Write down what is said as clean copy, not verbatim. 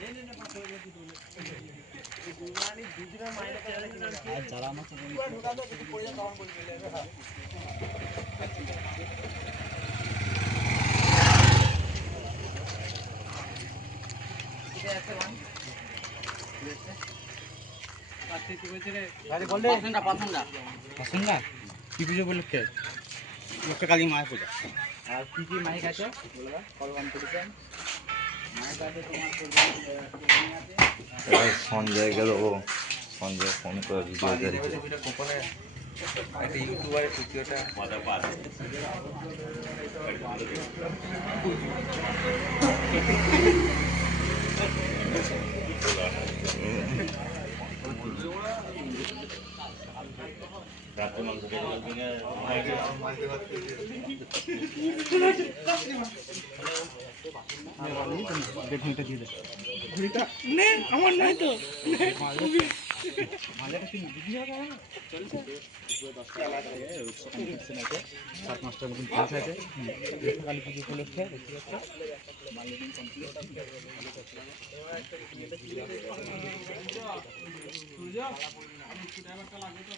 কি পুজো উপলক্ষে? কালী মায়ের পূজা। আর কি কি মাইক আছে কম্পিটিশন? মাইক আছে তোমার সঞ্জয়কে দেবো, সঞ্জয় ফোন করে ভিডিও দেখছে। একটা ইউটিউবারের ভিডিওটা মজা পাবে। ঘড়িটা দিয়ে দে। ঘড়িটা নে, আমার নাই তো। মালেটা কি বিক্রি হবে না? চলছে। 7-8টার মতন পৌঁছে আছে। কালী পুজো উপলক্ষে দেখতে পাচ্ছ। মালিদিন কমপ্লিট। সূর্য, আমি একটু ড্রাইভারটা লাগবে তো।